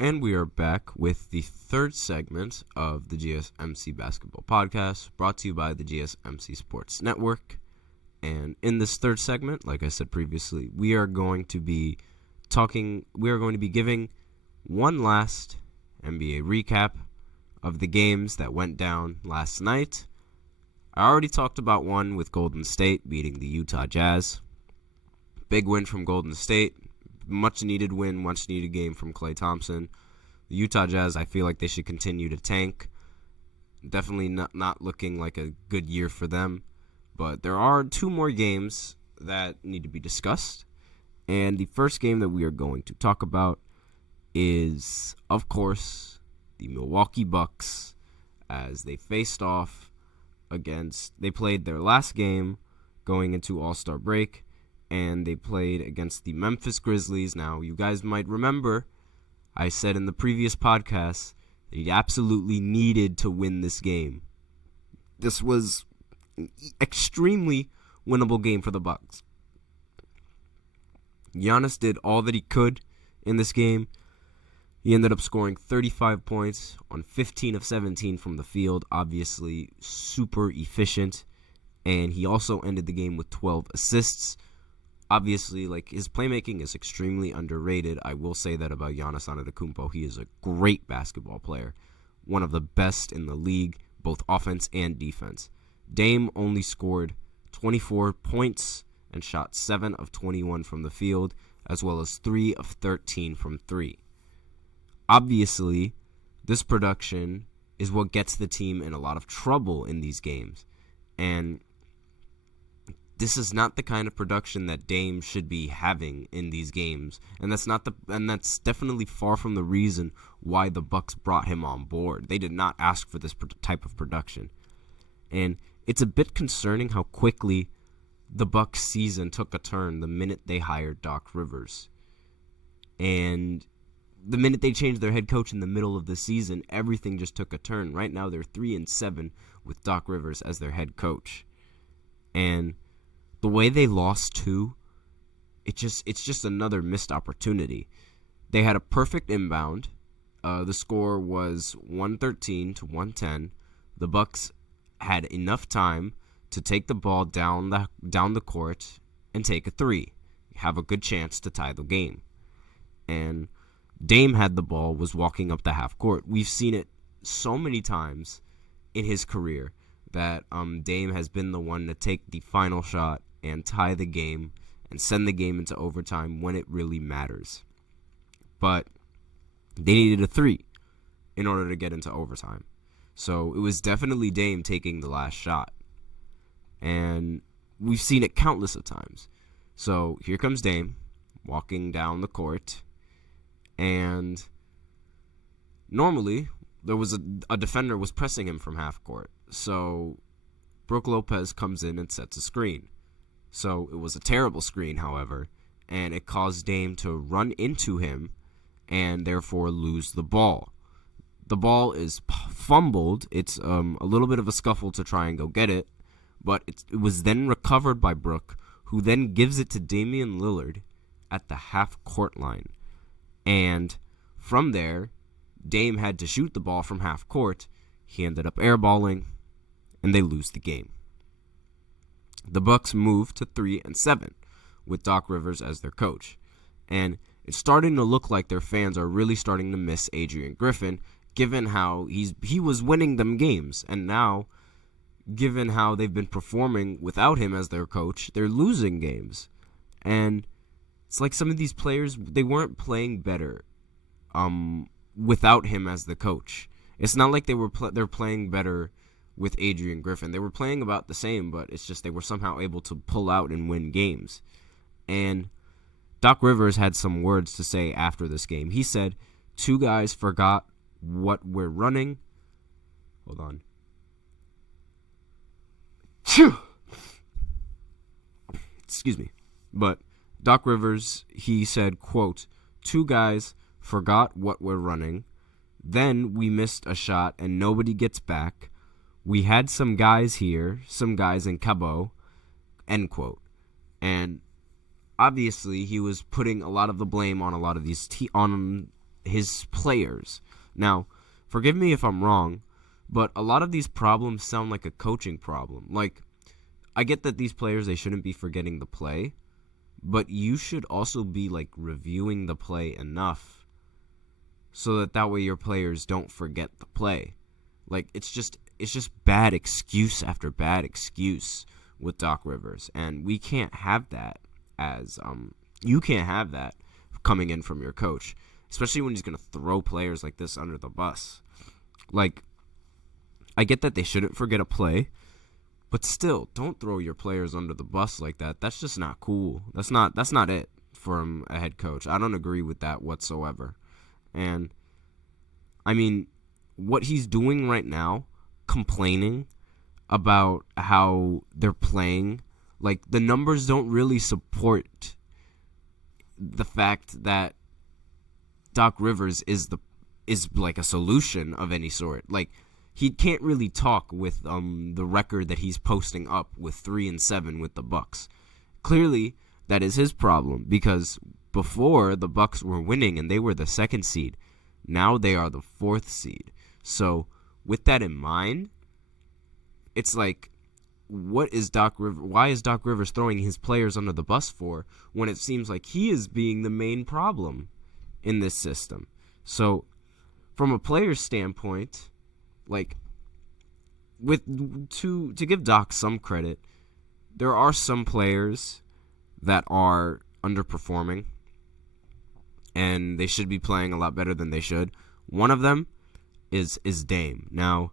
And we are back with the third segment of the GSMC Basketball Podcast, brought to you by the GSMC Sports Network. And in this third segment, like I said previously, we are going to be giving one last NBA recap of the games that went down last night. I already talked about one with Golden State beating the Utah Jazz. Big win from Golden State. Much needed win, much needed game from Klay Thompson. The Utah Jazz, I feel like they should continue to tank. Definitely not looking like a good year for them. But there are two more games that need to be discussed. And the first game that we are going to talk about is, of course, the Milwaukee Bucks as they faced off they played their last game going into All-Star break. And they played against the Memphis Grizzlies. Now, you guys might remember I said in the previous podcast that he absolutely needed to win this game. This was an extremely winnable game for the Bucks. Giannis did all that he could in this game. He ended up scoring 35 points on 15 of 17 from the field. Obviously, super efficient. And he also ended the game with 12 assists. Obviously, his playmaking is extremely underrated. I will say that about Giannis Antetokounmpo. He is a great basketball player, one of the best in the league, both offense and defense. Dame only scored 24 points and shot 7 of 21 from the field, as well as 3 of 13 from 3. Obviously, this production is what gets the team in a lot of trouble in these games, and this is not the kind of production that Dame should be having in these games, and that's definitely far from the reason why the Bucks brought him on board. They did not ask for this type of production, and it's a bit concerning how quickly the Bucks season took a turn the minute they hired Doc Rivers, and the minute they changed their head coach in the middle of the season, everything just took a turn. Right now, they're 3-7 with Doc Rivers as their head coach, and the way they lost too, it's just another missed opportunity. They had a perfect inbound. The score was 113-110. The Bucks had enough time to take the ball down the court and take a three, have a good chance to tie the game. And Dame had the ball, was walking up the half court. We've seen it so many times in his career that Dame has been the one to take the final shot and tie the game and send the game into overtime when it really matters. But they needed a three in order to get into overtime. So it was definitely Dame taking the last shot. And we've seen it countless of times. So here comes Dame walking down the court. And normally there was a defender was pressing him from half court. So Brook Lopez comes in and sets a screen. So it was a terrible screen, however, and it caused Dame to run into him and therefore lose the ball. The ball is fumbled. It's a little bit of a scuffle to try and go get it, but it was then recovered by Brook, who then gives it to Damian Lillard at the half-court line. And from there, Dame had to shoot the ball from half-court. He ended up airballing, and they lose the game. The Bucks moved to 3-7 with Doc Rivers as their coach. And it's starting to look like their fans are really starting to miss Adrian Griffin, given how he was winning them games. And now, given how they've been performing without him as their coach, they're losing games. And it's like some of these players, they weren't playing better without him as the coach. It's not like they're playing better with Adrian Griffin. They were playing about the same, but it's just they were somehow able to pull out and win games. And Doc Rivers had some words to say after this game. He said, 2 guys forgot what we're running. Hold on. Excuse me. But Doc Rivers, he said, quote, 2 guys forgot what we're running. Then we missed a shot and nobody gets back. We had some guys here, some guys in Cabo, end quote. And obviously he was putting a lot of the blame on a lot of these on his players. Now, forgive me if I'm wrong, but a lot of these problems sound like a coaching problem. Like, I get that these players, they shouldn't be forgetting the play, but you should also be, like, reviewing the play enough so that way your players don't forget the play. Like, it's just bad excuse after bad excuse with Doc Rivers, and we can't have that as you can't have that coming in from your coach, especially when he's going to throw players like this under the bus. Like, I get that they shouldn't forget a play, but still, don't throw your players under the bus like that. That's just not cool. That's not it from a head coach. I don't agree with that whatsoever. And I mean, what he's doing right now, complaining about how they're playing, like, the numbers don't really support the fact that Doc Rivers is like a solution of any sort. Like, he can't really talk with the record that he's posting up with 3-7 with the Bucks. Clearly, that is his problem, because before the Bucks were winning and they were the 2nd seed. Now they are the 4th seed. So, with that in mind, it's like, why is Doc Rivers throwing his players under the bus for when it seems like he is being the main problem in this system? So, from a player's standpoint, like, to give Doc some credit, there are some players that are underperforming, and they should be playing a lot better than they should. One of them is Dame. Now,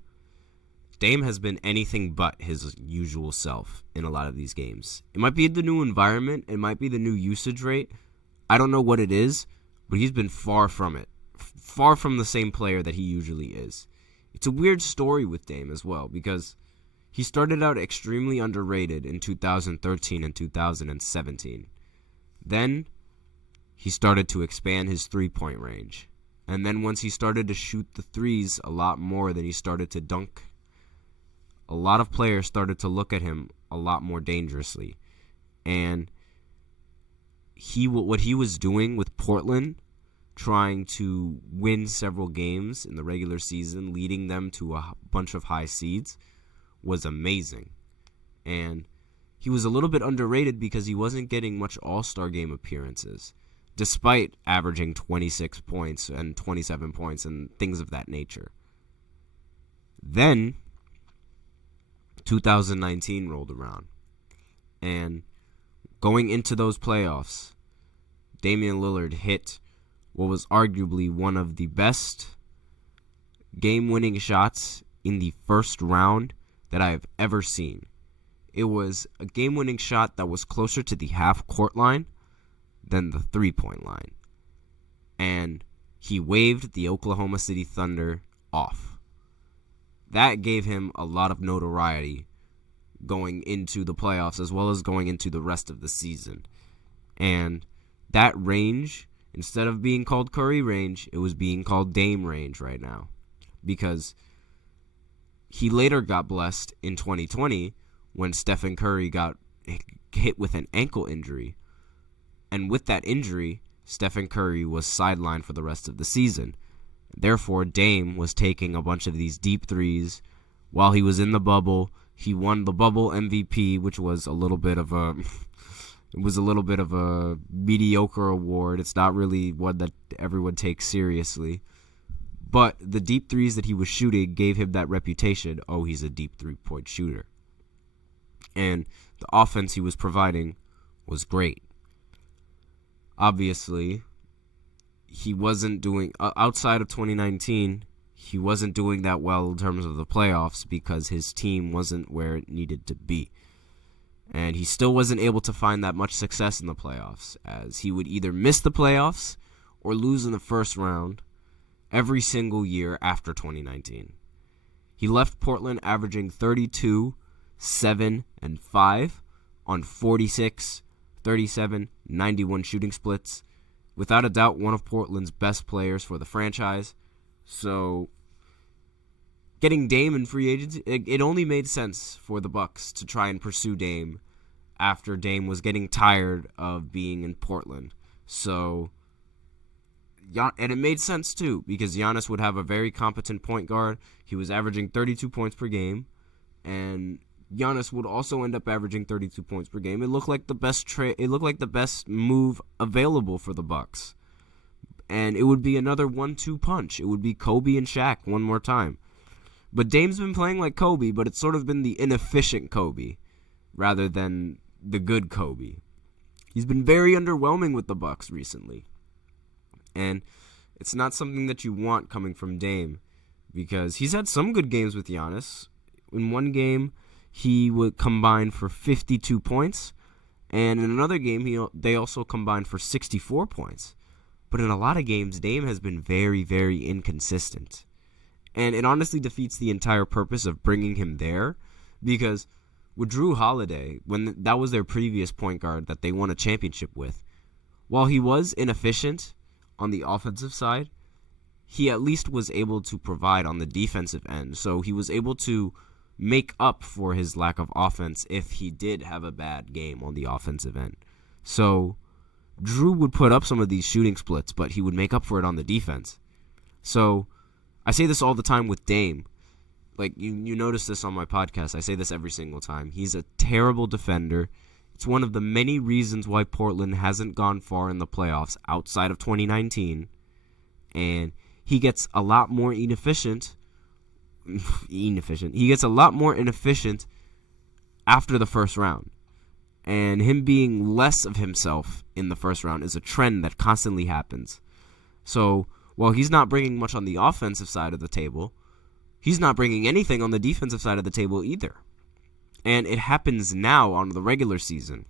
Dame has been anything but his usual self in a lot of these games. It might be the new environment. It might be the new usage rate. I don't know what it is, but he's been far from it. Far from the same player that he usually is. It's a weird story with Dame as well, because he started out extremely underrated in 2013 and 2017. Then he started to expand his three-point range. And then once he started to shoot the threes a lot more than he started to dunk, a lot of players started to look at him a lot more dangerously. And what he was doing with Portland, trying to win several games in the regular season, leading them to a bunch of high seeds, was amazing. And he was a little bit underrated because he wasn't getting much All-Star game appearances, despite averaging 26 points and 27 points and things of that nature. Then 2019 rolled around, and going into those playoffs, Damian Lillard hit what was arguably one of the best game-winning shots in the first round that I have ever seen. It was a game-winning shot that was closer to the half-court line than the three-point line. And he waved the Oklahoma City Thunder off. That gave him a lot of notoriety going into the playoffs as well as going into the rest of the season. And that range, instead of being called Curry range, it was being called Dame range right now. Because he later got blessed in 2020 when Stephen Curry got hit with an ankle injury. And with that injury, Stephen Curry was sidelined for the rest of the season. Therefore, Dame was taking a bunch of these deep threes while he was in the bubble. He won the bubble MVP, which was a little bit of a mediocre award. It's not really one that everyone takes seriously. But the deep threes that he was shooting gave him that reputation. Oh, he's a deep three-point shooter. And the offense he was providing was great. Obviously, he wasn't doing, outside of 2019, he wasn't doing that well in terms of the playoffs because his team wasn't where it needed to be. And he still wasn't able to find that much success in the playoffs, as he would either miss the playoffs or lose in the first round every single year after 2019. He left Portland averaging 32, 7, and 5 on 46, 37, 91 shooting splits. Without a doubt, one of Portland's best players for the franchise. So, getting Dame in free agency, it only made sense for the Bucks to try and pursue Dame after Dame was getting tired of being in Portland. So, and it made sense too, because Giannis would have a very competent point guard. He was averaging 32 points per game, and Giannis would also end up averaging 32 points per game. It looked like the best It looked like the best move available for the Bucks, and it would be another 1-2 punch. It would be Kobe and Shaq one more time. But Dame's been playing like Kobe, but it's sort of been the inefficient Kobe rather than the good Kobe. He's been very underwhelming with the Bucks recently. And it's not something that you want coming from Dame, because he's had some good games with Giannis. In one game, he would combine for 52 points, and in another game, they also combined for 64 points. But in a lot of games, Dame has been very, very inconsistent. And it honestly defeats the entire purpose of bringing him there, because with Drew Holiday, when that was their previous point guard that they won a championship with, while he was inefficient on the offensive side, he at least was able to provide on the defensive end. So he was able to make up for his lack of offense if he did have a bad game on the offensive end. So Drew would put up some of these shooting splits, but he would make up for it on the defense. So I say this all the time with Dame. Like, you notice this on my podcast. I say this every single time. He's a terrible defender. It's one of the many reasons why Portland hasn't gone far in the playoffs outside of 2019. And he gets a lot more inefficient. He gets a lot more inefficient after the first round. And him being less of himself in the first round is a trend that constantly happens. So while he's not bringing much on the offensive side of the table, he's not bringing anything on the defensive side of the table either. And it happens now on the regular season.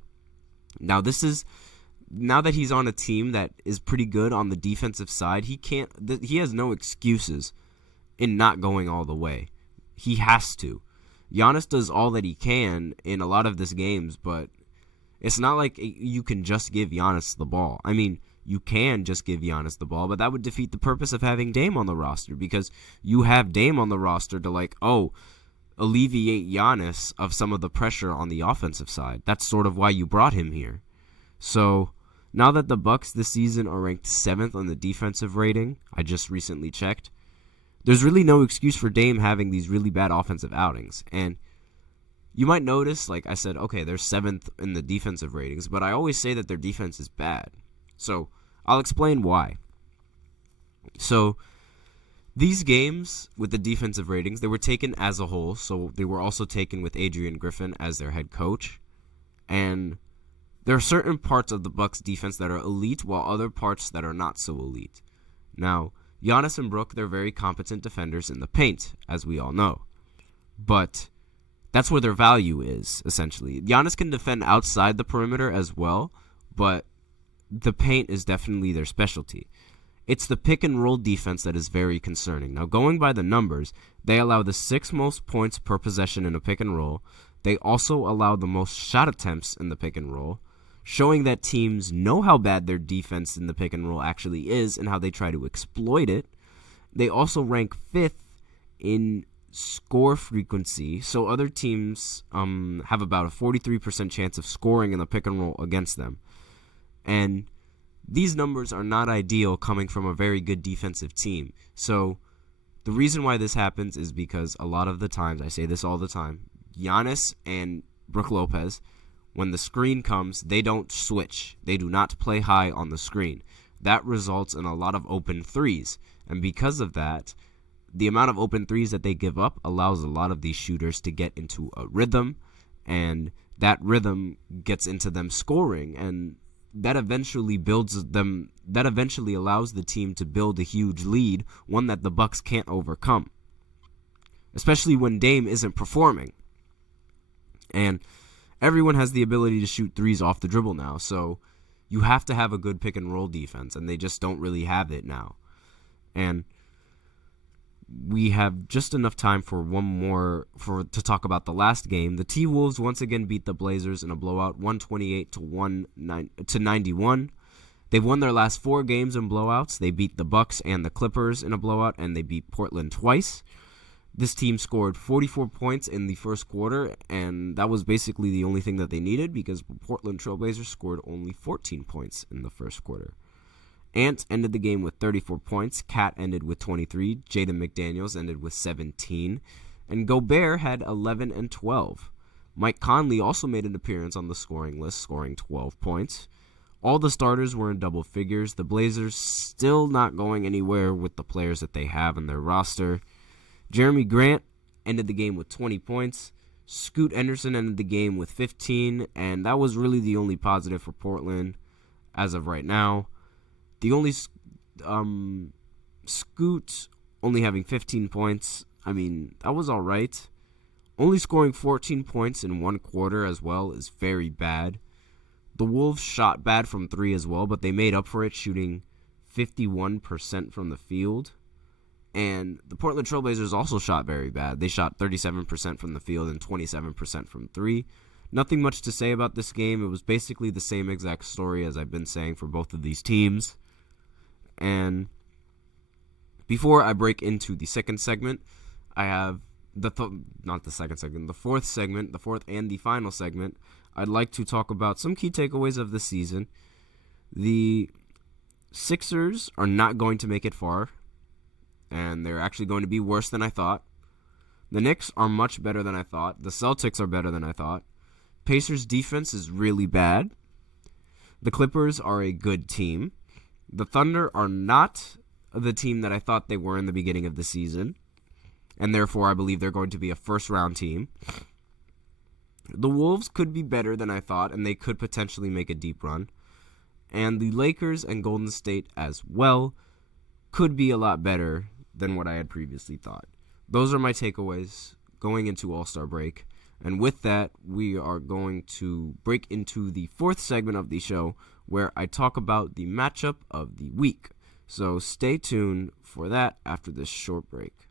Now that he's on a team that is pretty good on the defensive side, he has no excuses in not going all the way. He has to. Giannis does all that he can in a lot of these games, but it's not like you can just give Giannis the ball. I mean, you can just give Giannis the ball, but that would defeat the purpose of having Dame on the roster, because you have Dame on the roster to alleviate Giannis of some of the pressure on the offensive side. That's sort of why you brought him here. So now that the Bucks this season are ranked 7th on the defensive rating, I just recently checked, there's really no excuse for Dame having these really bad offensive outings. And you might notice, like I said, okay, they're 7th in the defensive ratings, but I always say that their defense is bad. So I'll explain why. So these games with the defensive ratings, they were taken as a whole. So they were also taken with Adrian Griffin as their head coach. And there are certain parts of the Bucks defense that are elite, while other parts that are not so elite. Now, Giannis and Brook, they're very competent defenders in the paint, as we all know. But that's where their value is, essentially. Giannis can defend outside the perimeter as well, but the paint is definitely their specialty. It's the pick and roll defense that is very concerning. Now, going by the numbers, they allow the 6th most points per possession in a pick and roll. They also allow the most shot attempts in the pick and roll, showing that teams know how bad their defense in the pick and roll actually is and how they try to exploit it. They also rank 5th in score frequency, so other teams have about a 43% chance of scoring in the pick and roll against them. And these numbers are not ideal coming from a very good defensive team. So the reason why this happens is because a lot of the times, I say this all the time, Giannis and Brook Lopez, when the screen comes, they don't switch. They do not play high on the screen. That results in a lot of open threes. And because of that, the amount of open threes that they give up allows a lot of these shooters to get into a rhythm, and that rhythm gets into them scoring, and that eventually allows the team to build a huge lead, one that the Bucks can't overcome, especially when Dame isn't performing. And everyone has the ability to shoot threes off the dribble now, so you have to have a good pick and roll defense, and they just don't really have it now. And we have just enough time for to talk about the last game. The T-Wolves once again beat the Blazers in a blowout, 128-91. They've won their last 4 games in blowouts. They beat the Bucks and the Clippers in a blowout, and they beat Portland twice. This team scored 44 points in the first quarter, and that was basically the only thing that they needed, because Portland Trail Blazers scored only 14 points in the first quarter. Ant ended the game with 34 points. Cat ended with 23. Jaden McDaniels ended with 17. And Gobert had 11 and 12. Mike Conley also made an appearance on the scoring list, scoring 12 points. All the starters were in double figures. The Blazers still not going anywhere with the players that they have in their roster. Jeremy Grant ended the game with 20 points. Scoot Henderson ended the game with 15, and that was really the only positive for Portland as of right now. The only Scoot only having 15 points, I mean, that was all right. Only scoring 14 points in one quarter as well is very bad. The Wolves shot bad from 3 as well, but they made up for it, shooting 51% from the field. And the Portland Trailblazers also shot very bad. They shot 37% from the field and 27% from 3. Nothing much to say about this game. It was basically the same exact story as I've been saying for both of these teams. And before I break into the second segment, I have the fourth segment, the fourth and the final segment. I'd like to talk about some key takeaways of the season. The Sixers are not going to make it far, and they're actually going to be worse than I thought. The Knicks are much better than I thought. The Celtics are better than I thought. Pacers' defense is really bad. The Clippers are a good team. The Thunder are not the team that I thought they were in the beginning of the season, and therefore I believe they're going to be a first-round team. The Wolves could be better than I thought, and they could potentially make a deep run. And the Lakers and Golden State as well could be a lot better than what I had previously thought. Those are my takeaways going into All-Star break. And with that, we are going to break into the fourth segment of the show where I talk about the matchup of the week. So stay tuned for that after this short break.